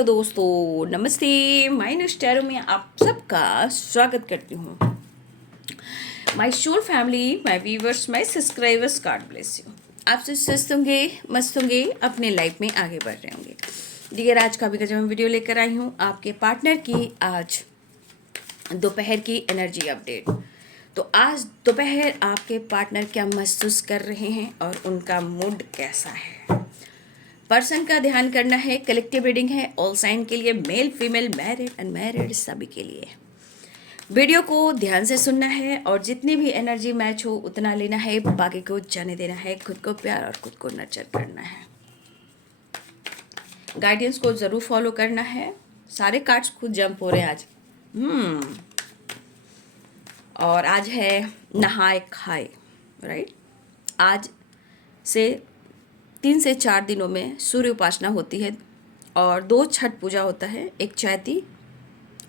Hello दोस्तों, नमस्ते। Minus tarot में आप सबका स्वागत करती हूँ। My soul family, my viewers, my subscribers, God bless you. आप सब स्वस्थ होंगे, मस्त होंगे, अपने लाइफ में आगे बढ़ रहे होंगे। डियर, आज का भी गजब वीडियो लेकर आई हूँ आपके पार्टनर की आज दोपहर की एनर्जी अपडेट। तो आज दोपहर आपके पार्टनर क्या महसूस कर रहे हैं और उनका मूड कैसा है। पर्सन का ध्यान करना है। कलेक्टिव रीडिंग है ऑल साइन के लिए, मेल फीमेल, मैरिड अनमैरिड सभी के लिए। वीडियो को ध्यान से सुनना है और जितनी भी एनर्जी मैच हो उतना लेना है, बाकी को जाने देना है। खुद को प्यार और खुद को नर्चर करना है। गाइडेंस को ज़रूर फॉलो करना है। सारे कार्ड्स खुद जंप हो रहे हैं आज। और आज है नहाए खाए, राइट। आज से 3 से 4 दिनों में सूर्य उपासना होती है और 2 छठ पूजा होता है, एक चैती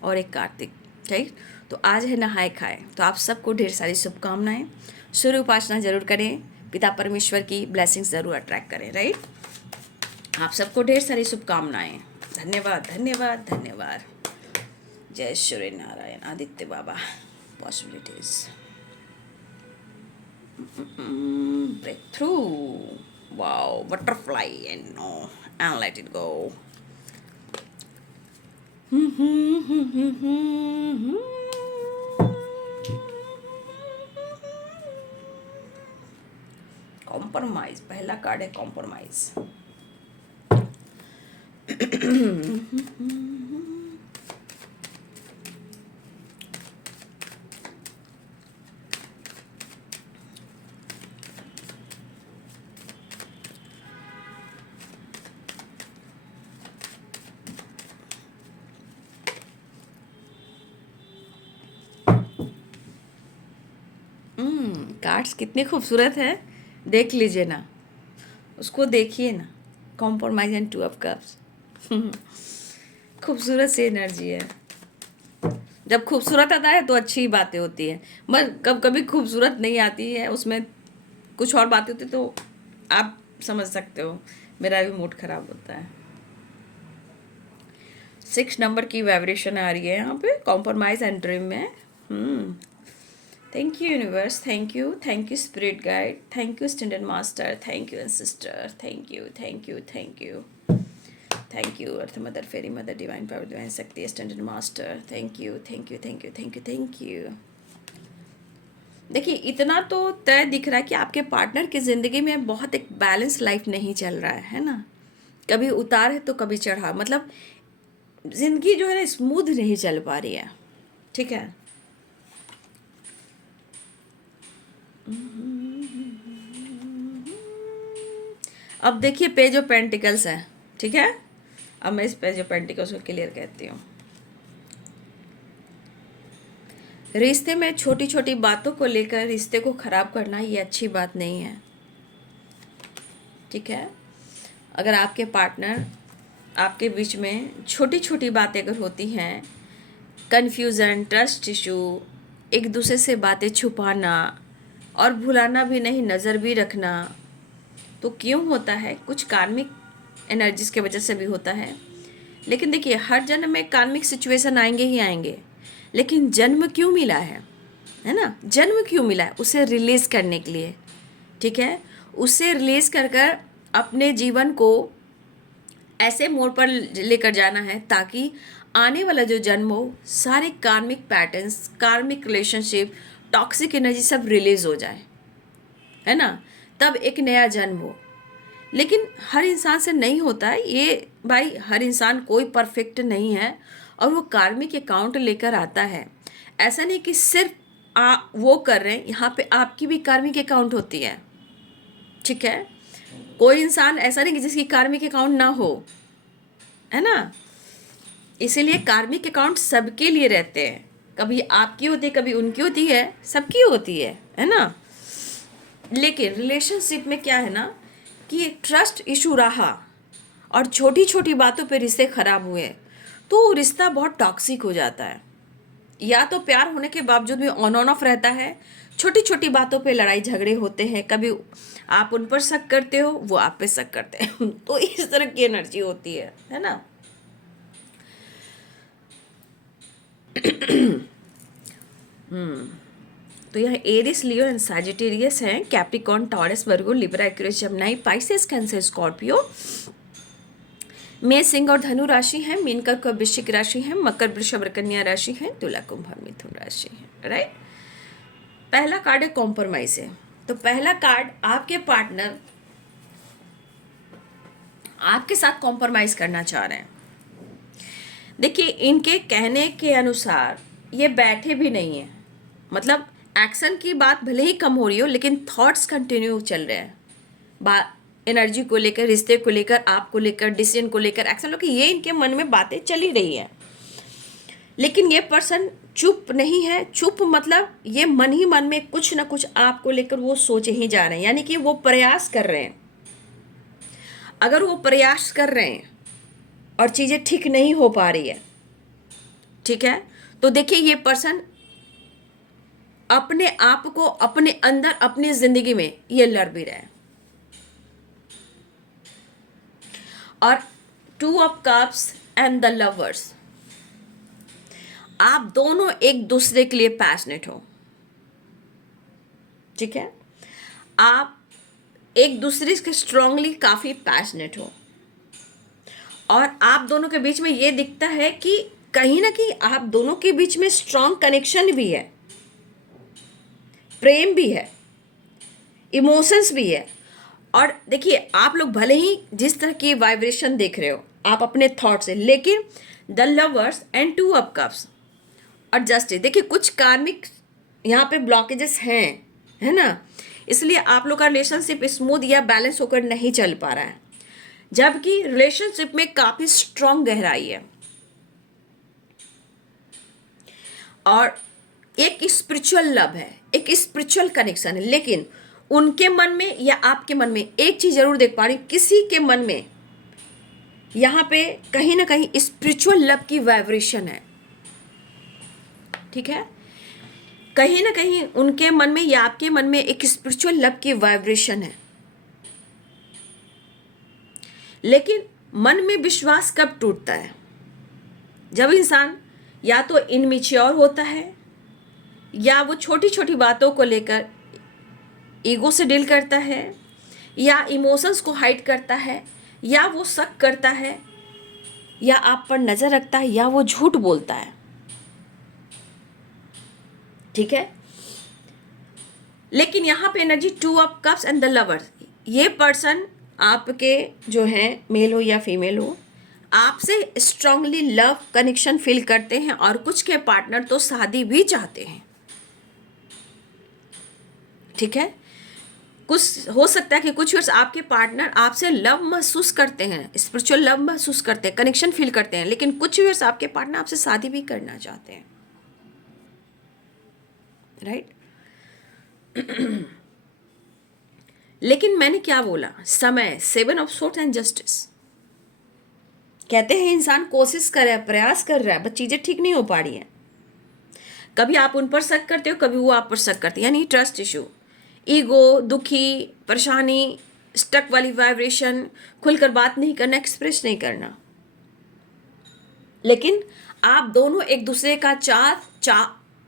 और एक कार्तिक, राइट। तो आज है नहाए खाए। तो आप सबको ढेर सारी शुभकामनाएं। सूर्य उपासना जरूर करें, पिता परमेश्वर की ब्लेसिंग्स ज़रूर अट्रैक्ट करें, राइट। आप सबको ढेर सारी शुभकामनाएं। धन्यवाद धन्यवाद धन्यवाद। जय Surya Narayan Aditya Baba. Possibilities breakthrough. Wow, butterfly and no, and let it go. Compromise, पहला कार्ड है कॉम्प्रोमाइज। कार्ड्स कितने खूबसूरत है, देख लीजिए ना, उसको देखिए ना। Compromise and 2 of cups. खूबसूरत सी एनर्जी है। जब खूबसूरत आता है तो अच्छी बातें होती है, मगर कब कभी खूबसूरत नहीं आती है, उसमें कुछ और बातें होती, तो आप समझ सकते हो मेरा भी मूड खराब होता है। 6 नंबर की वाइब्रेशन आ रही है यहाँ पे कॉम्प्रोमाइज एंड ड्रीम में। Thank you universe, thank you spirit guide, thank you standard master, thank you ancestor, thank you earth mother, fairy mother, divine power, divine shakti, standard master, thank you। देखिए, इतना तो तय दिख रहा है कि आपके पार्टनर की ज़िंदगी में बहुत एक बैलेंस लाइफ नहीं चल रहा है ना। कभी उतार है तो कभी चढ़ा, मतलब ज़िंदगी जो है ना स्मूथ नहीं चल पा रही है, ठीक है। अब देखिए पेज ऑफ पेंटिकल्स है, ठीक है। अब मैं इस पेज ऑफ पेंटिकल्स को क्लियर कहती हूँ। रिश्ते में छोटी छोटी बातों को लेकर रिश्ते को ख़राब करना ये अच्छी बात नहीं है, ठीक है। अगर आपके पार्टनर आपके बीच में छोटी छोटी बातें अगर होती हैं, कन्फ्यूज़न, ट्रस्ट इशू, एक दूसरे से बातें छुपाना और भुलाना भी नहीं, नज़र भी रखना, तो क्यों होता है? कुछ कार्मिक एनर्जीज के वजह से भी होता है। लेकिन देखिए, हर जन्म में कार्मिक सिचुएशन आएंगे ही आएंगे, लेकिन जन्म क्यों मिला है ना? जन्म क्यों मिला है? उसे रिलीज़ करने के लिए, ठीक है। उसे रिलीज़ कर कर अपने जीवन को ऐसे मोड़ पर लेकर जाना है ताकि आने वाला जो जन्म हो, सारे कार्मिक पैटर्न्स, कार्मिक रिलेशनशिप, टॉक्सिक एनर्जी सब रिलीज़ हो जाए, है ना, तब एक नया जन्म हो। लेकिन हर इंसान से नहीं होता है ये भाई। हर इंसान कोई परफेक्ट नहीं है और वो कार्मिक अकाउंट लेकर आता है। ऐसा नहीं कि सिर्फ वो कर रहे हैं, यहाँ पे आपकी भी कार्मिक अकाउंट होती है, ठीक है। कोई इंसान ऐसा नहीं कि जिसकी कार्मिक अकाउंट ना हो, है ना। इसीलिए कार्मिक अकाउंट सबके लिए रहते हैं। कभी आपकी होती है, कभी उनकी होती है, सबकी होती है ना। लेकिन रिलेशनशिप में क्या है ना कि ट्रस्ट इशू रहा और छोटी छोटी बातों पे रिश्ते ख़राब हुए तो रिश्ता बहुत टॉक्सिक हो जाता है। या तो प्यार होने के बावजूद भी ऑन ऑफ रहता है, छोटी छोटी बातों पे लड़ाई झगड़े होते हैं, कभी आप उन पर शक करते हो, वो आप पे शक करते हैं। तो इस तरह की एनर्जी होती है ना। तो यह एरिस, लियो एंड सैजिटेरियस हैं, Capricorn, Taurus, Virgo, Libra, Aquarius, Gemini, Pisces, Cancer, Scorpio. मेष, सिंह और धनु राशि है। मीन, कर्क और वृश्चिक राशि है। मकर, वृषभ और कन्या राशि है। तुला, कुंभ और मिथुन राशि है। राइट। पहला कार्ड है कॉम्प्रोमाइज है। तो पहला कार्ड, आपके पार्टनर आपके साथ कॉम्प्रोमाइज करना चाह रहे हैं। देखिए, इनके कहने के अनुसार ये बैठे भी नहीं है, मतलब एक्शन की बात भले ही कम हो रही हो, लेकिन थॉट्स कंटिन्यू चल रहे हैं। बात एनर्जी को लेकर, रिश्ते को लेकर, आपको लेकर, डिसीजन को लेकर, एक्शन लोग, ये इनके मन में बातें चली रही है। लेकिन ये पर्सन चुप नहीं है। चुप मतलब ये मन ही मन में कुछ ना कुछ आपको लेकर वो सोचे ही जा रहे हैं, यानी कि वो प्रयास कर रहे हैं। अगर वो प्रयास कर रहे हैं और चीज़ें ठीक नहीं हो पा रही है, ठीक है, तो देखिए ये पर्सन अपने आप को अपने अंदर, अपनी जिंदगी में ये लड़ भी रहे हैं। और 2 of cups and the lovers, आप दोनों एक दूसरे के लिए पैशनेट हो, ठीक है, आप एक दूसरे के स्ट्रांगली काफी पैशनेट हो, और आप दोनों के बीच में ये दिखता है कि कहीं ना कहीं आप दोनों के बीच में स्ट्रांग कनेक्शन भी है, प्रेम भी है, इमोशंस भी है। और देखिए, आप लोग भले ही जिस तरह की वाइब्रेशन देख रहे हो आप अपने थॉट से, लेकिन the lovers and 2 of cups और जस्टिस, देखिए कुछ कार्मिक यहाँ पे ब्लॉकेजेस हैं, है ना, इसलिए आप लोग का रिलेशनशिप स्मूथ या बैलेंस होकर नहीं चल पा रहा है, जबकि रिलेशनशिप में काफी स्ट्रांग गहराई है और एक स्पिरिचुअल लव है, एक स्पिरिचुअल कनेक्शन है। लेकिन उनके मन में या आपके मन में एक चीज जरूर देख पा रही, किसी के मन में यहाँ पे कहीं ना कहीं स्पिरिचुअल लव की वाइब्रेशन है, ठीक है, कहीं ना कहीं उनके मन में या आपके मन में एक स्पिरिचुअल लव की वाइब्रेशन है। लेकिन मन में विश्वास कब टूटता है? जब इंसान या तो इनमेच्योर होता है, या वो छोटी छोटी बातों को लेकर ईगो से डील करता है, या इमोशंस को हाइड करता है, या वो शक करता है, या आप पर नजर रखता है, या वो झूठ बोलता है, ठीक है। लेकिन यहाँ पे energy 2 of cups and the lovers, ये पर्सन आपके जो हैं, मेल हो या फीमेल हो, आपसे स्ट्रांगली लव कनेक्शन फील करते हैं, और कुछ के पार्टनर तो शादी भी चाहते हैं, ठीक है। कुछ हो सकता है कि कुछ वर्ष आपके पार्टनर आपसे लव महसूस करते हैं, स्पिरिचुअल लव महसूस करते हैं, कनेक्शन फील करते हैं, लेकिन कुछ वर्ष आपके पार्टनर आपसे शादी भी करना चाहते हैं, राइट। लेकिन मैंने क्या बोला, समय, 7 ऑफ सोर्ड्स एंड जस्टिस, कहते हैं इंसान कोशिश कर रहा है, प्रयास कर रहा है, बस चीजें ठीक नहीं हो पा रही हैं। कभी आप उन पर शक करते हो, कभी वो आप पर शक करते हैं, यानी ट्रस्ट इशू, ईगो, दुखी, परेशानी, स्टक वाली वाइब्रेशन, खुलकर बात नहीं करना, एक्सप्रेस नहीं करना। लेकिन आप दोनों एक दूसरे का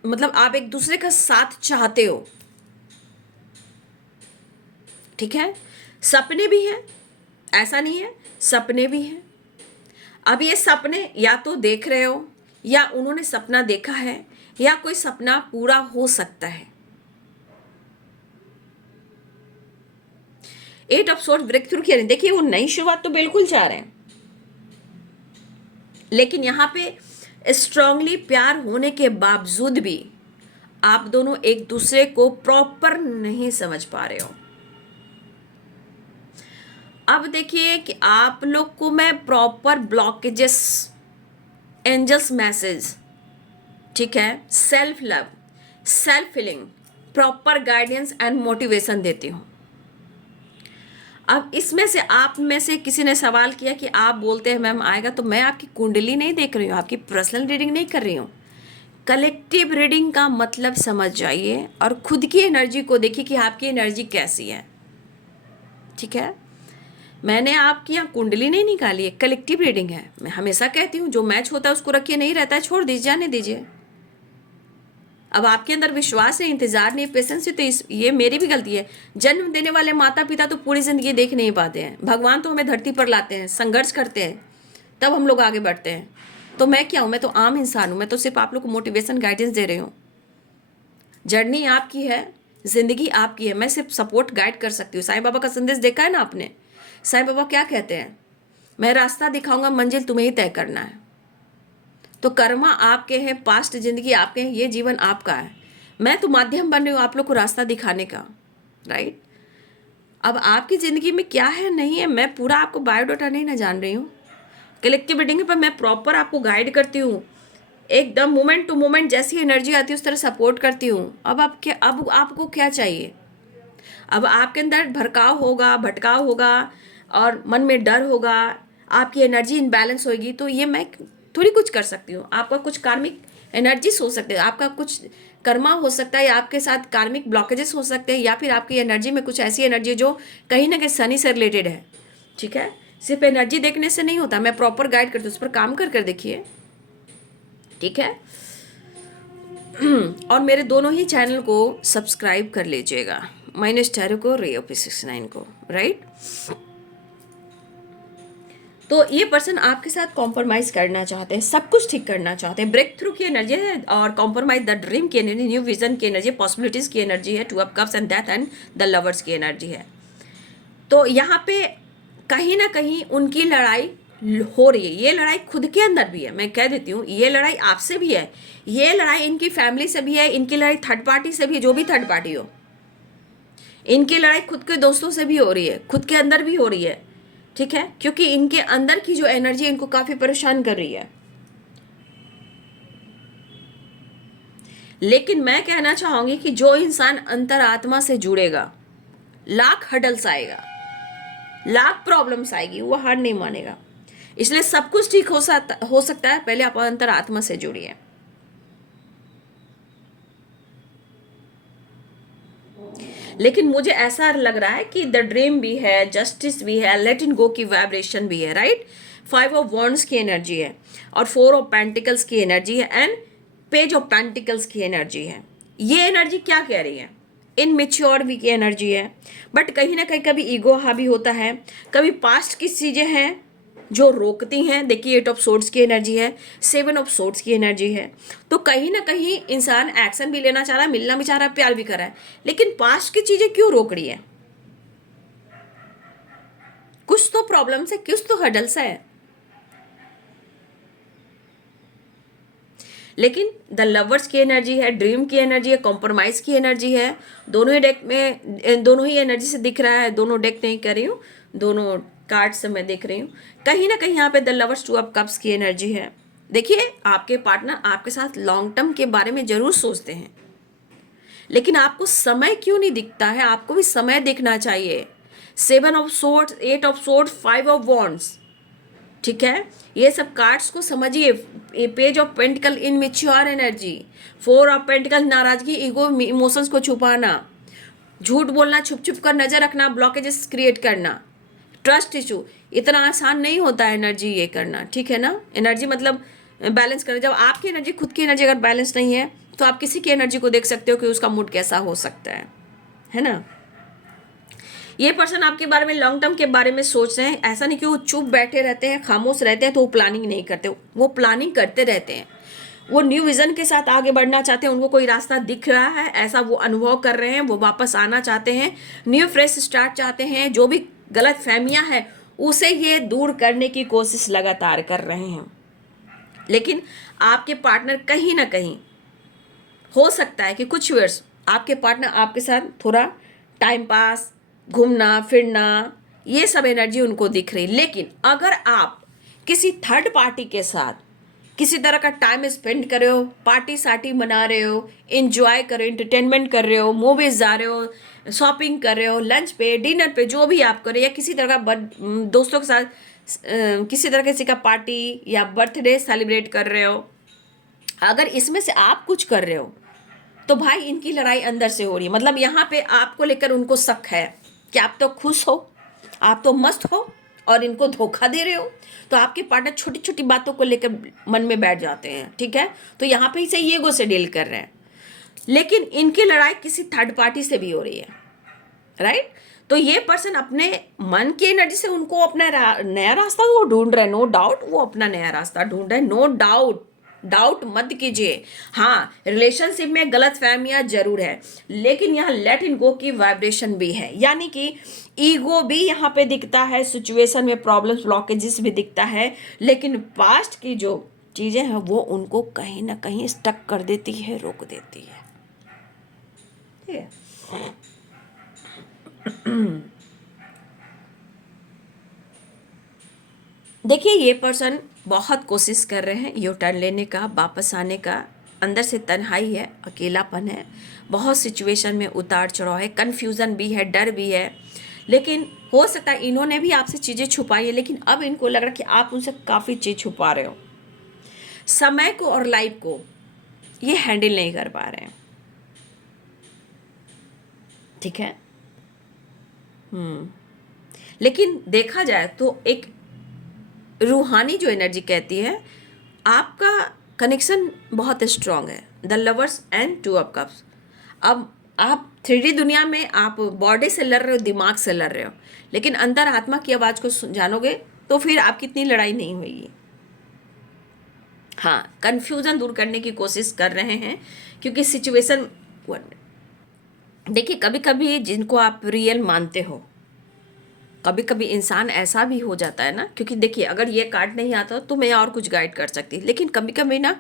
मतलब आप एक दूसरे का साथ चाहते हो, ठीक है। सपने भी हैं, ऐसा नहीं है, सपने भी हैं। अब ये सपने या तो देख रहे हो, या उन्होंने सपना देखा है, या कोई सपना पूरा हो सकता है। 8 ऑफ सोर्ड्स ब्रेक थ्रू किया, देखिए वो नई शुरुआत तो बिल्कुल चाह रहे हैं, लेकिन यहाँ पे स्ट्रांगली प्यार होने के बावजूद भी आप दोनों एक दूसरे को प्रॉपर नहीं समझ पा रहे हो। अब देखिए कि आप लोग को मैं प्रॉपर ब्लॉकेजेस, एंजल्स मैसेज, ठीक है, self love, self feeling, proper guidance and motivation देती हूँ। अब इसमें से आप में से किसी ने सवाल किया कि आप बोलते हैं मैम आएगा, तो मैं आपकी कुंडली नहीं देख रही हूँ, आपकी पर्सनल रीडिंग नहीं कर रही हूँ। कलेक्टिव रीडिंग का मतलब समझ जाइए और खुद की एनर्जी को देखिए कि आपकी एनर्जी कैसी है, ठीक है। मैंने आपकी यहाँ कुंडली नहीं निकाली है, कलेक्टिव रीडिंग है। मैं हमेशा कहती हूँ जो मैच होता है उसको रखिए, नहीं रहता है छोड़ दीजिए, जाने दीजिए। अब आपके अंदर विश्वास है, इंतजार नहीं, पेशेंस है, तो ये मेरी भी गलती है। जन्म देने वाले माता पिता तो पूरी जिंदगी देख नहीं पाते हैं, भगवान तो हमें धरती पर लाते हैं, संघर्ष करते हैं, तब हम लोग आगे बढ़ते हैं। तो मैं क्या हूँ, मैं तो आम इंसान हूँ, मैं तो सिर्फ आप लोग को मोटिवेशन गाइडेंस दे रही हूँ। जर्नी आपकी है, जिंदगी आपकी है, मैं सिर्फ सपोर्ट गाइड कर सकती हूँ। साईं बाबा का संदेश देखा है ना आपने, साईं बाबा क्या कहते हैं, मैं रास्ता दिखाऊंगा, मंजिल तुम्हें ही तय करना है। तो कर्मा आपके हैं, पास्ट जिंदगी आपके हैं, ये जीवन आपका है। मैं तो माध्यम बन रही हूँ आप लोग को रास्ता दिखाने का, राइट। अब आपकी ज़िंदगी में क्या है नहीं है, मैं पूरा आपको बायोडाटा नहीं ना जान रही हूँ। कलेक्टिव रीडिंग पर मैं प्रॉपर आपको गाइड करती हूँ, एकदम मोमेंट टू मोमेंट जैसी एनर्जी आती है उस तरह सपोर्ट करती हूँ। अब आपको क्या चाहिए। अब आपके अंदर भड़काव होगा, भटकाव होगा और मन में डर होगा, आपकी एनर्जी इनबैलेंस होगी, तो ये मैं थोड़ी कुछ कर सकती हूँ। आपका कुछ कार्मिक एनर्जीज हो सकते हैं, आपका कुछ कर्मा हो सकता है, या आपके साथ कार्मिक ब्लॉकेजेस हो सकते हैं, या फिर आपकी एनर्जी में कुछ ऐसी एनर्जी है जो कहीं ना कहीं शनि से रिलेटेड है। ठीक है, सिर्फ एनर्जी देखने से नहीं होता, मैं प्रॉपर गाइड करती हूँ, उस पर काम कर देखिए। ठीक है, और मेरे दोनों ही चैनल को सब्सक्राइब कर लीजिएगा, माइनस टैरो को, रे ऑफ 69 को, राइट। तो ये पर्सन आपके साथ कॉम्प्रोमाइज करना चाहते हैं, सब कुछ ठीक करना चाहते हैं, ब्रेक थ्रू की एनर्जी है, और कॉम्प्रोमाइज द ड्रीम की एनर्जी, न्यू विजन की एनर्जी, पॉसिबिलिटीज की एनर्जी है, two of cups and death and the lovers की एनर्जी है। तो यहाँ पे कहीं ना कहीं उनकी लड़ाई हो रही है, ये लड़ाई खुद के अंदर भी है, मैं कह देती हूँ, ये लड़ाई आपसे भी है, ये लड़ाई इनकी फैमिली से भी है, इनकी लड़ाई थर्ड पार्टी से भी, जो भी थर्ड पार्टी हो, इनकी लड़ाई खुद के दोस्तों से भी हो रही है, खुद के अंदर भी हो रही है। ठीक है, क्योंकि इनके अंदर की जो एनर्जी इनको काफी परेशान कर रही है। लेकिन मैं कहना चाहूंगी कि जो इंसान अंतरात्मा से जुड़ेगा, लाख हडल्स आएगा, लाख प्रॉब्लम्स आएगी, वो हार नहीं मानेगा। इसलिए सब कुछ ठीक हो सकता है, पहले आप अंतरात्मा से जुड़िए। लेकिन मुझे ऐसा लग रहा है कि द ड्रीम भी है, जस्टिस भी है, लेट इन गो की वाइब्रेशन भी है, राइट। 5 ऑफ वॉन्ड्स की एनर्जी है, और 4 ऑफ पेंटिकल्स की एनर्जी है, एंड पेज ऑफ पेंटिकल्स की एनर्जी है। ये एनर्जी क्या कह रही है, इनमेच्योर भी की एनर्जी है, बट कहीं ना कहीं कभी ईगो हावी होता है, कभी पास्ट की चीज़ें हैं जो रोकती हैं। देखिए 8 ऑफ सोर्ड्स की एनर्जी है, 7 ऑफ सोर्ड्स की एनर्जी है। तो कहीं ना कहीं इंसान एक्शन भी लेना चाह रहा है, मिलना भी चाह रहा है, प्यार भी कर रहा है, लेकिन पास्ट की चीजें क्यों रोक रही है। कुछ तो प्रॉब्लम्स है, कुछ तो हर्डल्स है। लेकिन द लवर्स की एनर्जी है, ड्रीम की एनर्जी है, कॉम्प्रोमाइज की एनर्जी है। दोनों ही डेक में दोनों ही एनर्जी से दिख रहा है, दोनों डेक नहीं कर रही हूँ, दोनों कार्ड से मैं देख रही हूँ। कहीं ना कहीं यहाँ पे द लवर्स 2 ऑफ कप्स की एनर्जी है। देखिए आपके पार्टनर आपके साथ लॉन्ग टर्म के बारे में जरूर सोचते हैं, लेकिन आपको समय क्यों नहीं दिखता है, आपको भी समय देखना चाहिए। 7 of swords, 8 of swords, 5 of wands, ठीक है, ये सब कार्ड्स को समझिए। Page of pentacle immature energy, 4 of pentacle नाराजगी, ईगो, इमोशंस को छुपाना, झूठ बोलना, छुप छुप कर नजर रखना, ब्लॉकेजेस क्रिएट करना, ट्रस्ट इशू। इतना आसान नहीं होता है एनर्जी ये करना, ठीक है ना। एनर्जी मतलब बैलेंस करना। जब आपकी एनर्जी, खुद की एनर्जी अगर बैलेंस नहीं है, तो आप किसी की एनर्जी को देख सकते हो कि उसका मूड कैसा हो सकता है ना। ये पर्सन आपके बारे में लॉन्ग टर्म के बारे में सोच रहे हैं। ऐसा नहीं कि वो चुप बैठे रहते हैं, खामोश रहते हैं तो वो प्लानिंग नहीं करते, वो प्लानिंग करते रहते हैं। वो न्यू विजन के साथ आगे बढ़ना चाहते हैं, उनको कोई रास्ता दिख रहा है, ऐसा वो अनुभव कर रहे हैं, वो वापस आना चाहते हैं, न्यू फ्रेश स्टार्ट चाहते हैं। जो भी गलत फहमियाँ हैं उसे ये दूर करने की कोशिश लगातार कर रहे हैं। लेकिन आपके पार्टनर कहीं ना कहीं, हो सकता है कि कुछ वर्ष आपके पार्टनर आपके साथ थोड़ा टाइम पास, घूमना फिरना, ये सब एनर्जी उनको दिख रही। लेकिन अगर आप किसी थर्ड पार्टी के साथ किसी तरह का टाइम स्पेंड कर रहे हो, पार्टी सार्टी मना रहे हो, एंजॉय कर रहे हो, एंटरटेनमेंट कर रहे हो, मूवीज जा रहे हो, शॉपिंग कर रहे हो, लंच पे, डिनर पे, जो भी आप करें, या किसी तरह का दोस्तों के साथ किसी तरह किसी का पार्टी या बर्थडे सेलिब्रेट कर रहे हो, अगर इसमें से आप कुछ कर रहे हो तो भाई इनकी लड़ाई अंदर से हो रही है। मतलब यहाँ पे आपको लेकर उनको शक है कि आप तो खुश हो, आप तो मस्त हो और इनको धोखा दे रहे हो। तो आपके पार्टनर छोटी छोटी बातों को लेकर मन में बैठ जाते हैं, ठीक है। तो यहाँ पे इसे ईगो से डील कर रहे हैं, लेकिन इनकी लड़ाई किसी थर्ड पार्टी से भी हो रही है, राइट। तो ये पर्सन अपने मन की एनर्जी से उनको अपना नया रास्ता वो ढूंढ रहे हैं, नो डाउट वो अपना नया रास्ता ढूंढ रहे हैं, नो डाउट, डाउट मत कीजिए। हाँ, रिलेशनशिप में गलत फहमियाँ जरूर है, लेकिन यहाँ लेट इन गो की वाइब्रेशन भी है, यानी कि ईगो भी यहाँ पे दिखता है, सिचुएशन में प्रॉब्लम्स ब्लॉकेजेस भी दिखता है, लेकिन पास्ट की जो चीज़ें हैं वो उनको कहीं ना कहीं स्टक कर देती है, रोक देती है, ठीक है। देखिए, ये पर्सन बहुत कोशिश कर रहे हैं यू टर्न लेने का, वापस आने का। अंदर से तन्हाई है, अकेलापन है, बहुत सिचुएशन में उतार चढ़ाव है, कन्फ्यूज़न भी है, डर भी है, लेकिन हो सकता है इन्होंने भी आपसे चीज़ें छुपाई है, लेकिन अब इनको लग रहा है कि आप उनसे काफ़ी चीज़ छुपा रहे हो। समय को और लाइफ को ये हैंडल नहीं कर पा रहे हैं, ठीक है। लेकिन देखा जाए तो एक रूहानी जो एनर्जी कहती है आपका कनेक्शन बहुत स्ट्रांग है, the lovers and two of cups. अब आप 3D दुनिया में आप बॉडी से लड़ रहे हो, दिमाग से लड़ रहे हो, लेकिन अंतर आत्मा की आवाज़ को जानोगे तो फिर आपकी इतनी लड़ाई नहीं होगी। हाँ, कन्फ्यूज़न दूर करने की कोशिश कर रहे हैं, क्योंकि सिचुएशन, देखिए कभी कभी जिनको आप रियल मानते हो, कभी कभी इंसान ऐसा भी हो जाता है ना, क्योंकि देखिए अगर ये कार्ड नहीं आता तो मैं और कुछ गाइड कर सकती, लेकिन कभी कभी ना,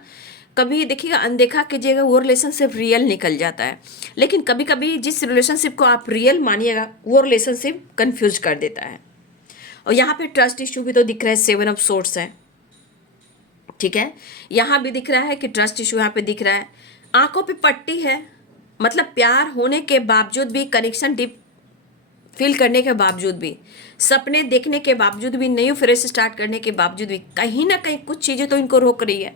कभी देखिएगा अनदेखा कीजिएगा वो रिलेशनशिप रियल निकल जाता है, लेकिन कभी कभी जिस रिलेशनशिप को आप रियल मानिएगा वो रिलेशनशिप कंफ्यूज कर देता है। और यहाँ पे ट्रस्ट इशू भी तो दिख रहा है, 7 ऑफ सोर्ड्स है, ठीक है। यहाँ भी दिख रहा है कि ट्रस्ट इशू यहाँ पे दिख रहा है, आंखों पे पट्टी है, मतलब प्यार होने के बावजूद भी, कनेक्शन डीप फील करने के बावजूद भी, सपने देखने के बावजूद भी, न्यू फ्रेश स्टार्ट करने के बावजूद भी, कहीं ना कहीं कुछ चीज़ें तो इनको रोक रही है।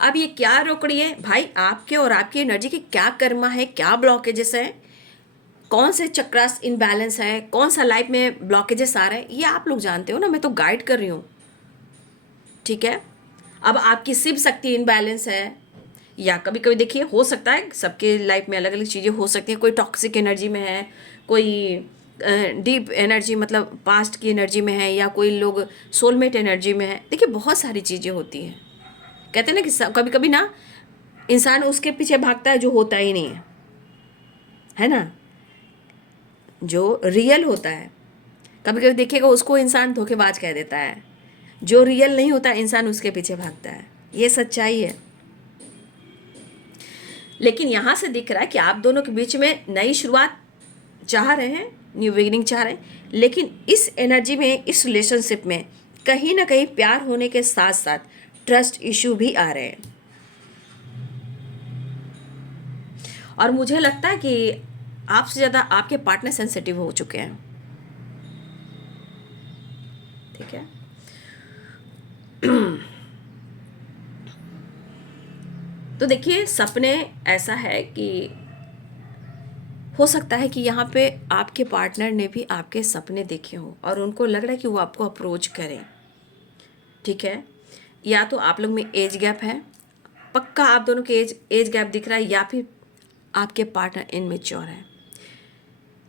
अब ये क्या रोक रही है भाई, आपके और आपकी एनर्जी की क्या कर्मा है, क्या ब्लॉकेजेस है, कौन से चक्रास इनबैलेंस है, कौन सा लाइफ में ब्लॉकेजेस आ रहे हैं, ये आप लोग जानते हो ना, मैं तो गाइड कर रही हूँ, ठीक है। अब आपकी शिव शक्ति इनबैलेंस है, या कभी कभी देखिए हो सकता है सबके लाइफ में अलग अलग चीज़ें हो सकती हैं, कोई टॉक्सिक एनर्जी में है, कोई डीप एनर्जी मतलब पास्ट की एनर्जी में है, या कोई लोग सोलमेट एनर्जी में है। देखिए बहुत सारी चीज़ें होती हैं, कहते हैं ना कि कभी कभी ना इंसान उसके पीछे भागता है जो होता ही नहीं है ना, जो रियल होता है। कभी कभी देखिएगा उसको इंसान धोखेबाज कह देता है, जो रियल नहीं होता इंसान उसके पीछे भागता है, ये सच्चाई है। लेकिन यहाँ से दिख रहा है कि आप दोनों के बीच में नई शुरुआत चाह रहे हैं, न्यू बिगिनिंग चाह रहे हैं, लेकिन इस एनर्जी में, इस रिलेशनशिप में कहीं ना कहीं प्यार होने के साथ साथ ट्रस्ट इशू भी आ रहे हैं। और मुझे लगता है कि आपसे ज़्यादा आपके पार्टनर सेंसिटिव हो चुके हैं, ठीक है। तो देखिए सपने ऐसा है कि हो सकता है कि यहाँ पे आपके पार्टनर ने भी आपके सपने देखे हों और उनको लग रहा है कि वो आपको अप्रोच करें, ठीक है। या तो आप लोग में एज गैप है, पक्का आप दोनों के एज गैप दिख रहा है, या फिर आपके पार्टनर इनमेच्योर है।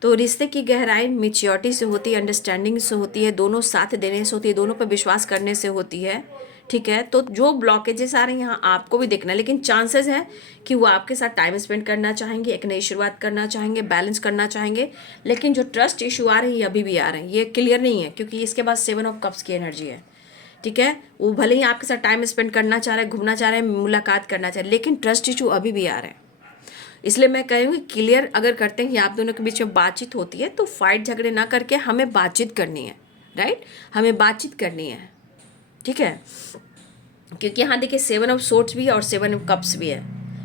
तो रिश्ते की गहराई मेच्योरिटी से होती है, अंडरस्टैंडिंग से होती है, दोनों साथ देने से होती है, दोनों पर विश्वास करने से होती है, ठीक है। तो जो ब्लॉकेजेस आ रहे हैं यहाँ आपको भी देखना है, लेकिन चांसेस है कि वो आपके साथ टाइम स्पेंड करना चाहेंगे, एक नई शुरुआत करना चाहेंगे, बैलेंस करना चाहेंगे। लेकिन जो ट्रस्ट इशू आ रहे हैं ये अभी भी आ रहे हैं, ये क्लियर नहीं है, क्योंकि इसके बाद 7 ऑफ कप्स की एनर्जी है, ठीक है। वो भले ही आपके साथ टाइम स्पेंड करना चाह रहे हैं, घूमना चाह रहे हैं, मुलाकात करना चाह रहे हैं, लेकिन ट्रस्ट इशू अभी भी आ रहे हैं। इसलिए मैं कहूँगी क्लियर अगर करते हैं कि आप दोनों के बीच में बातचीत होती है तो फाइट झगड़े ना करके हमें बातचीत करनी है, राइट, हमें बातचीत करनी है, ठीक है। क्योंकि यहाँ देखिए 7 ऑफ सोर्ड्स भी है और 7 ऑफ कप्स भी है,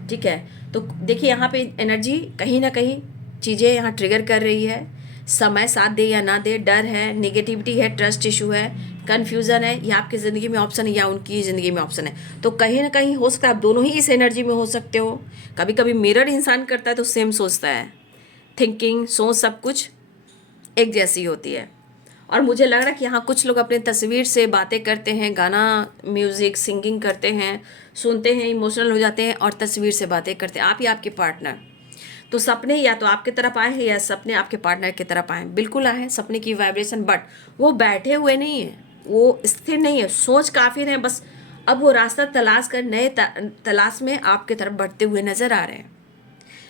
ठीक है। तो देखिए यहाँ पे एनर्जी कहीं ना कहीं चीज़ें यहाँ ट्रिगर कर रही है, समय साथ दे या ना दे, डर है, नेगेटिविटी है, ट्रस्ट इशू है, कन्फ्यूज़न है, या आपकी ज़िंदगी में ऑप्शन है या उनकी ज़िंदगी में ऑप्शन है। तो कहीं ना कहीं हो सकता है आप दोनों ही इस एनर्जी में हो सकते हो। कभी कभी मिरर इंसान करता है तो सेम सोचता है, थिंकिंग, सोच सब कुछ एक जैसी होती है, और मुझे लग रहा है कि यहाँ कुछ लोग अपने तस्वीर से बातें करते हैं, गाना म्यूज़िक सिंगिंग करते हैं, सुनते हैं, इमोशनल हो जाते हैं और तस्वीर से बातें करते हैं, आप या आपके पार्टनर। तो सपने या तो आपके तरफ आए हैं या सपने आपके पार्टनर की तरफ आए, बिल्कुल आए हैं सपने की वाइब्रेशन, बट वो बैठे हुए नहीं है, वो स्थिर नहीं है, सोच काफी रहे हैं बस। अब वो रास्ता तलाश कर नए तलाश में आपके तरफ बढ़ते हुए नजर आ रहे हैं।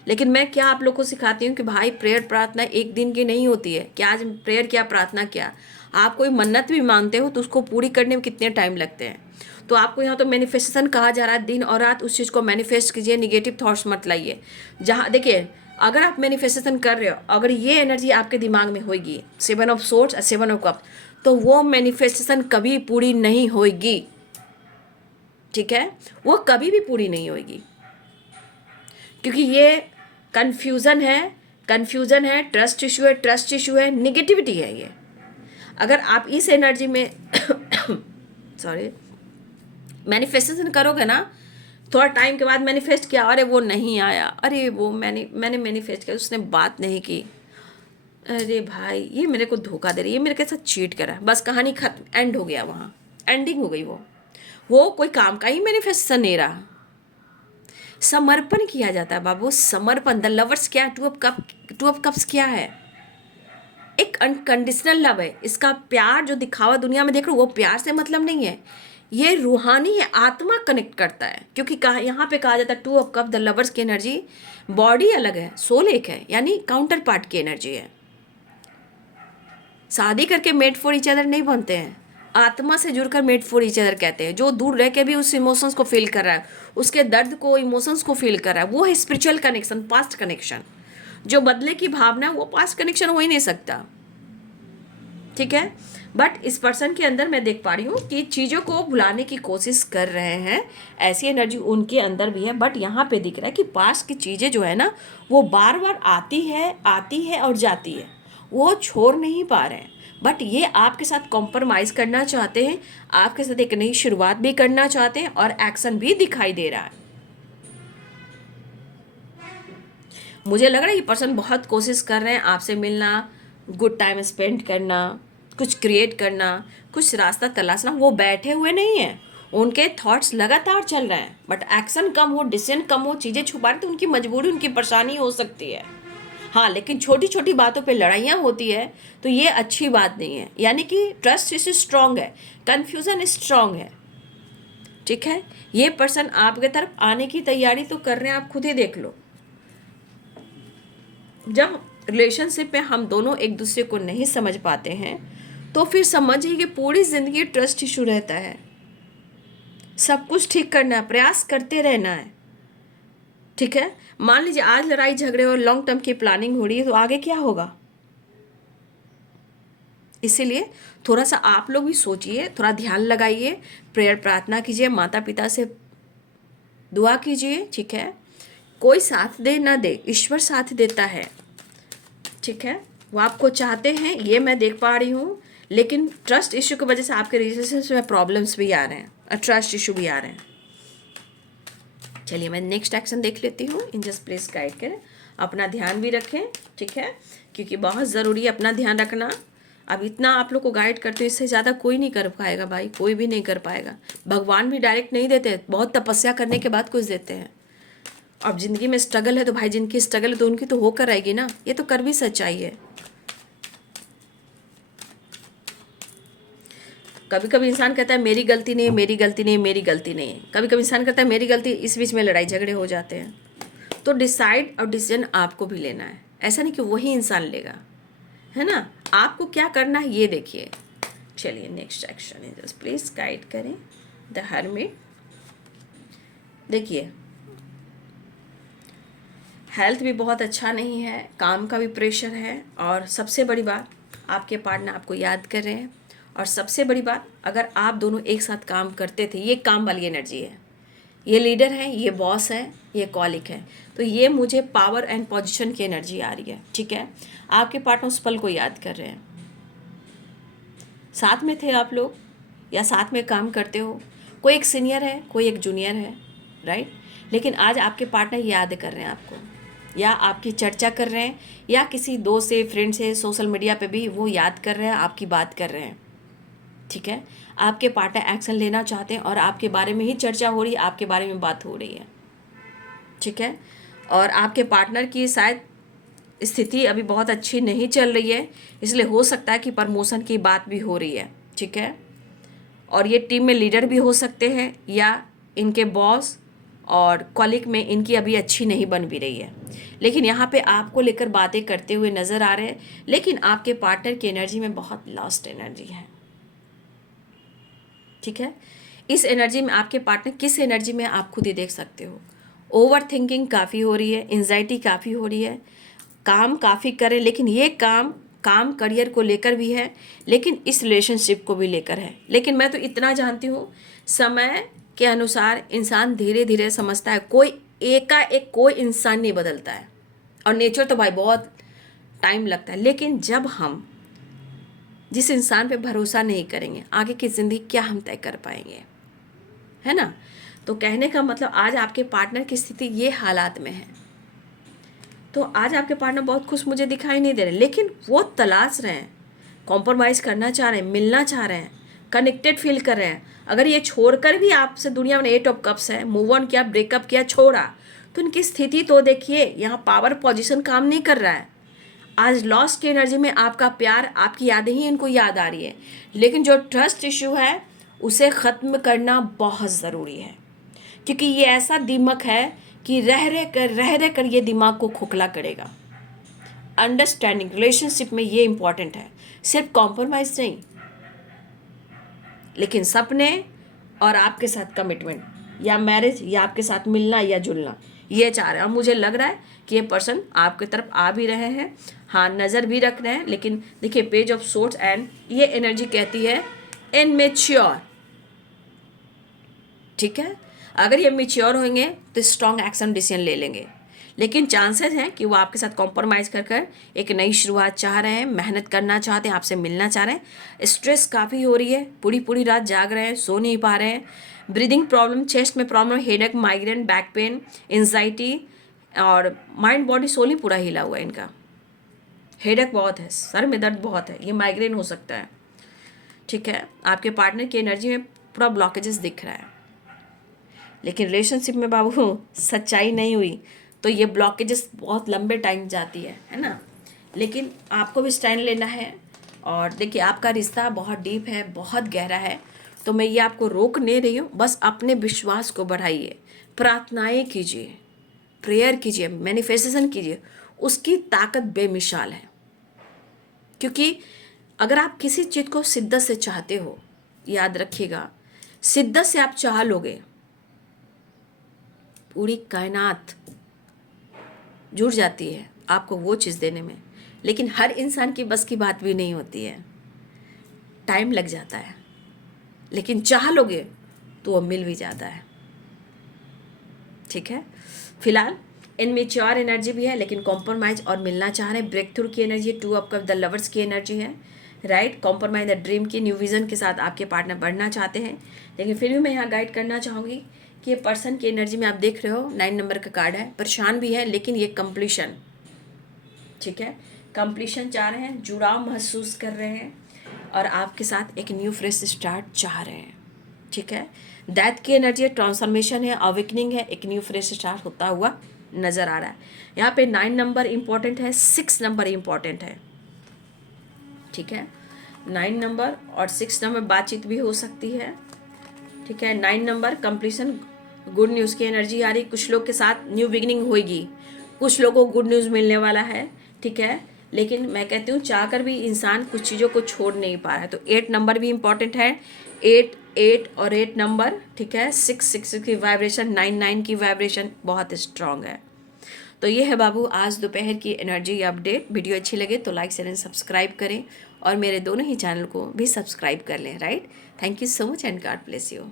लेकिन मैं क्या आप लोग को सिखाती हूँ कि भाई प्रेयर प्रार्थना एक दिन की नहीं होती है कि आज प्रेयर किया प्रार्थना किया। आप कोई मन्नत भी मांगते हो तो उसको पूरी करने में कितने टाइम लगते हैं। तो आपको यहाँ तो मैनिफेस्टेशन कहा जा रहा है, दिन और रात उस चीज़ को मैनिफेस्ट कीजिए, निगेटिव थॉट्स मत लाइए। जहाँ देखिए, अगर आप मैनिफेस्टेशन कर रहे हो, अगर ये एनर्जी आपके दिमाग में होगी 7 ऑफ सोर्ट्स और 7 ऑफ कप, तो वो मैनिफेस्टेशन कभी पूरी नहीं होगी। ठीक है, वो कभी भी पूरी नहीं होगी, क्योंकि ये कन्फ्यूज़न है, ट्रस्ट इशू है, निगेटिविटी है ये। अगर आप इस एनर्जी में सॉरी मैनिफेस्टेशन करोगे ना, थोड़ा टाइम के बाद मैनिफेस्ट किया, अरे वो नहीं आया, अरे वो मैंने मैनिफेस्ट किया, उसने बात नहीं की, अरे भाई ये मेरे को धोखा दे रही है, ये मेरे के साथ चीट करा, बस कहानी खत्म, एंड हो गया, वहाँ एंडिंग हो गई। वो कोई काम का ही मैनिफेस्टेशन नहीं रहा। समर्पण किया जाता है बाबू, समर्पण। द लवर्स क्या है, टू ऑफ कप्स क्या है, एक अनकंडीशनल लव है। इसका प्यार जो दिखावा दुनिया में देख रहे हो, वो प्यार से मतलब नहीं है, ये रूहानी है, आत्मा कनेक्ट करता है। क्योंकि यहाँ पे कहा जाता है two of cup, the lovers की एनर्जी, बॉडी अलग है, सोल एक है, यानी काउंटर पार्ट की एनर्जी है। शादी करके मेड फॉर ईच अदर नहीं बनते हैं, आत्मा से जुड़कर मेड फॉर ईच अदर कहते हैं। जो दूर रह के भी उस इमोशंस को फील कर रहा है, उसके दर्द को, इमोशंस को फील कर रहा है, वो है स्पिरिचुअल कनेक्शन, पास्ट कनेक्शन। जो बदले की भावना है, वो पास्ट कनेक्शन हो ही नहीं सकता। ठीक है, बट इस पर्सन के अंदर मैं देख पा रही हूँ कि चीज़ों को भुलाने की कोशिश कर रहे हैं, ऐसी एनर्जी उनके अंदर भी है। बट यहाँ पे दिख रहा है कि पास्ट की चीज़ें जो है ना, वो बार बार आती है और जाती है, वो छोड़ नहीं पा रहे हैं। बट ये आपके साथ कॉम्प्रोमाइज़ करना चाहते हैं, आपके साथ एक नई शुरुआत भी करना चाहते हैं, और एक्शन भी दिखाई दे रहा है। मुझे लग रहा है ये पर्सन बहुत कोशिश कर रहे हैं आपसे मिलना, गुड टाइम स्पेंड करना, कुछ क्रिएट करना, कुछ रास्ता तलाशना। वो बैठे हुए नहीं हैं, उनके थॉट्स लगातार चल रहे हैं, बट एक्शन कम हो, डिसीजन कम हो, चीज़ें छुपा रहे, तो उनकी मजबूरी, उनकी परेशानी हो सकती है। हाँ, लेकिन छोटी छोटी बातों पे लड़ाइयाँ होती है, तो ये अच्छी बात नहीं है। यानी कि ट्रस्ट इस स्ट्रांग है, कन्फ्यूज़न स्ट्रांग है। ठीक है, ये पर्सन आपके तरफ आने की तैयारी तो कर रहे हैं, आप खुद ही देख लो। जब रिलेशनशिप में हम दोनों एक दूसरे को नहीं समझ पाते हैं, तो फिर समझिए कि पूरी ज़िंदगी ट्रस्ट इशू रहता है। सब कुछ ठीक करना है, प्रयास करते रहना है। ठीक है, मान लीजिए आज लड़ाई झगड़े और लॉन्ग टर्म की प्लानिंग हो रही है, तो आगे क्या होगा। इसीलिए थोड़ा सा आप लोग भी सोचिए, थोड़ा ध्यान लगाइए, प्रेयर प्रार्थना कीजिए, माता पिता से दुआ कीजिए। ठीक है, कोई साथ दे ना दे, ईश्वर साथ देता है। ठीक है, वो आपको चाहते हैं, ये मैं देख पा रही हूँ, लेकिन ट्रस्ट इशू की वजह से आपके रिलेशनशिप में प्रॉब्लम्स भी आ रहे हैं और ट्रस्ट इशू भी आ रहे हैं। चलिए मैं नेक्स्ट एक्शन देख लेती हूँ। इन जस्ट प्लीज गाइड करें, अपना ध्यान भी रखें। ठीक है, क्योंकि बहुत ज़रूरी है अपना ध्यान रखना। अब इतना आप लोग को गाइड करते हो, इससे ज़्यादा कोई नहीं कर पाएगा भाई, कोई भी नहीं कर पाएगा। भगवान भी डायरेक्ट नहीं देते, बहुत तपस्या करने के बाद कुछ देते हैं। अब ज़िंदगी में स्ट्रगल है तो भाई, जिनकी स्ट्रगल है तो उनकी तो होकर रहेगी ना, ये तो कर भी सच्चाई है। कभी कभी इंसान कहता है मेरी गलती नहीं, मेरी गलती नहीं, मेरी गलती नहीं। कभी कभी इंसान कहता है मेरी गलती, इस बीच में लड़ाई झगड़े हो जाते हैं। तो डिसाइड और डिसीजन आपको भी लेना है, ऐसा नहीं कि वही इंसान लेगा, है ना। आपको क्या करना है ये देखिए। चलिए नेक्स्ट एक्शन है, जस्ट प्लीज गाइड करें द हर्मिट। देखिए हेल्थ भी बहुत अच्छा नहीं है, काम का भी प्रेशर है, और सबसे बड़ी बात आपके पार्टनर आपको याद कर रहे हैं। और सबसे बड़ी बात, अगर आप दोनों एक साथ काम करते थे, ये काम वाली एनर्जी है, ये लीडर है, ये बॉस है, ये कॉलिक है, तो ये मुझे पावर एंड पोजीशन की एनर्जी आ रही है। ठीक है, आपके पार्टनर उस पल को याद कर रहे हैं, साथ में थे आप लोग या साथ में काम करते हो, कोई एक सीनियर है, कोई एक जूनियर है, राइट। लेकिन आज आपके पार्टनर याद कर रहे हैं आपको, या आपकी चर्चा कर रहे हैं, या किसी दोस्त से, फ्रेंड से, सोशल मीडिया पे भी वो याद कर रहे हैं, आपकी बात कर रहे हैं। ठीक है, आपके पार्टनर एक्शन लेना चाहते हैं और आपके बारे में ही चर्चा हो रही है, आपके बारे में बात हो रही है। ठीक है, और आपके पार्टनर की शायद स्थिति अभी बहुत अच्छी नहीं चल रही है, इसलिए हो सकता है कि प्रमोशन की बात भी हो रही है। ठीक है, और ये टीम में लीडर भी हो सकते हैं, या इनके बॉस और कॉलिग में इनकी अभी अच्छी नहीं बन भी रही है, लेकिन यहाँ पे आपको लेकर बातें करते हुए नज़र आ रहे हैं। लेकिन आपके पार्टनर की एनर्जी में बहुत लॉस्ट एनर्जी है। ठीक है, इस एनर्जी में आपके पार्टनर किस एनर्जी में आप खुद ही देख सकते हो। ओवर थिंकिंग काफ़ी हो रही है, एंजाइटी काफ़ी हो रही है, काम काफ़ी करें, लेकिन ये काम करियर को लेकर भी है, लेकिन इस रिलेशनशिप को भी लेकर है। लेकिन मैं तो इतना जानती हूँ, समय के अनुसार इंसान धीरे धीरे समझता है, कोई एकाएक कोई इंसान नहीं बदलता है, और नेचर तो भाई बहुत टाइम लगता है। लेकिन जब हम जिस इंसान पे भरोसा नहीं करेंगे, आगे की ज़िंदगी क्या हम तय कर पाएंगे, है ना। तो कहने का मतलब आज आपके पार्टनर की स्थिति ये हालात में है, तो आज आपके पार्टनर बहुत खुश मुझे दिखाई नहीं दे रहे, लेकिन वो तलाश रहे हैं, कॉम्प्रोमाइज़ करना चाह रहे हैं, मिलना चाह रहे हैं, कनेक्टेड फील कर रहे हैं। अगर ये छोड़कर भी आपसे दुनिया में 8 ऑफ कप्स है, मूव ऑन किया, ब्रेकअप किया, छोड़ा, तो इनकी स्थिति तो देखिए, यहाँ पावर पोजीशन काम नहीं कर रहा है। आज लॉस की एनर्जी में आपका प्यार, आपकी यादें ही इनको याद आ रही है, लेकिन जो ट्रस्ट इशू है उसे ख़त्म करना बहुत ज़रूरी है, क्योंकि ये ऐसा दिमाग है कि रह रह कर ये दिमाग को खोखला करेगा। अंडरस्टैंडिंग रिलेशनशिप में ये इंपॉर्टेंट है, सिर्फ कॉम्प्रोमाइज़ नहीं, लेकिन सपने और आपके साथ कमिटमेंट, या मैरिज, या आपके साथ मिलना या जुलना, ये चाह रहे हैं। और मुझे लग रहा है कि ये पर्सन आपकी तरफ आ भी रहे हैं, हाँ नज़र भी रख रहे हैं। लेकिन देखिए, पेज ऑफ सोर्ड्स, एंड ये एनर्जी कहती है इनमेच्योर। ठीक है, अगर ये मेच्योर होंगे तो स्ट्रॉन्ग एक्शन डिसीजन ले लेंगे, लेकिन चांसेस हैं कि वो आपके साथ कॉम्प्रोमाइज़ कर कर एक नई शुरुआत चाह रहे हैं, मेहनत करना चाहते हैं, आपसे मिलना चाह रहे हैं। स्ट्रेस काफ़ी हो रही है, पूरी पूरी रात जाग रहे हैं, सो नहीं पा रहे हैं। ब्रीदिंग प्रॉब्लम, चेस्ट में problem, headache, migraine, back pain, anxiety, और माइंड बॉडी सोल ही पूरा हिला हुआ है इनका। हेडेक बहुत है, सर में दर्द बहुत है, ये माइग्रेन हो सकता है। ठीक है, आपके पार्टनर की एनर्जी में पूरा ब्लॉकेजेस दिख रहा है, लेकिन रिलेशनशिप में बाबू सच्चाई नहीं हुई तो ये ब्लॉकेजेस बहुत लंबे टाइम जाती है ना। लेकिन आपको भी स्टैंड लेना है, और देखिए आपका रिश्ता बहुत डीप है, बहुत गहरा है, तो मैं ये आपको रोक नहीं रही हूँ। बस अपने विश्वास को बढ़ाइए, प्रार्थनाएं कीजिए, प्रेयर कीजिए, मैनिफेस्टेशन कीजिए, उसकी ताकत बेमिसाल है। क्योंकि अगर आप किसी चीज़ को शिद्दत से चाहते हो, याद रखिएगा, शिद्दत से आप चाह लोगे, पूरी कायनात जुड़ जाती है आपको वो चीज़ देने में। लेकिन हर इंसान की बस की बात भी नहीं होती है, टाइम लग जाता है, लेकिन चाह लोगे तो वो मिल भी जाता है। ठीक है, फिलहाल इनमेच्योर एनर्जी भी है, लेकिन कॉम्प्रोमाइज़ और मिलना चाह रहे हैं। ब्रेक थ्रू की energy, 2 of cup the lovers की एनर्जी है, राइट। कॉम्प्रोमाइज द ड्रीम की, न्यू विजन के साथ आपके पार्टनर बढ़ना चाहते हैं। लेकिन फिर भी मैं यहाँ गाइड करना चाहूँगी कि ये पर्सन की एनर्जी में आप देख रहे हो 9 नंबर का कार्ड है, परेशान भी है, लेकिन ये कंप्लीशन, ठीक है, कंप्लीशन चाह रहे हैं, जुड़ाव महसूस कर रहे हैं, और आपके साथ एक न्यू फ्रेश स्टार्ट चाह रहे हैं। ठीक है, डेथ की एनर्जी है, ट्रांसफॉर्मेशन है, अवेकनिंग है, एक न्यू फ्रेश स्टार्ट होता हुआ नज़र आ रहा है। यहाँ पे 9 नंबर इम्पॉर्टेंट है, 6 नंबर इम्पॉर्टेंट है। ठीक है, 9 नंबर और 6 नंबर बातचीत भी हो सकती है। ठीक है, 9 नंबर कंप्लीशन, गुड न्यूज़ की एनर्जी आ रही, कुछ लोग के साथ न्यू बिगिनिंग होगी, कुछ लोगों को गुड न्यूज़ मिलने वाला है। ठीक है, लेकिन मैं कहती हूँ चाहकर भी इंसान कुछ चीज़ों को छोड़ नहीं पा रहा है। तो 8 नंबर भी इम्पॉर्टेंट है, 8 और 8 नंबर। ठीक है, 6 की वाइब्रेशन, 9 की वाइब्रेशन बहुत स्ट्रांग है। तो ये है बाबू आज दोपहर की एनर्जी अपडेट। वीडियो अच्छी लगे तो लाइक शेयर एंड सब्सक्राइब करें, और मेरे दोनों ही चैनल को भी सब्सक्राइब कर लें, right. Thank you so much and God bless you.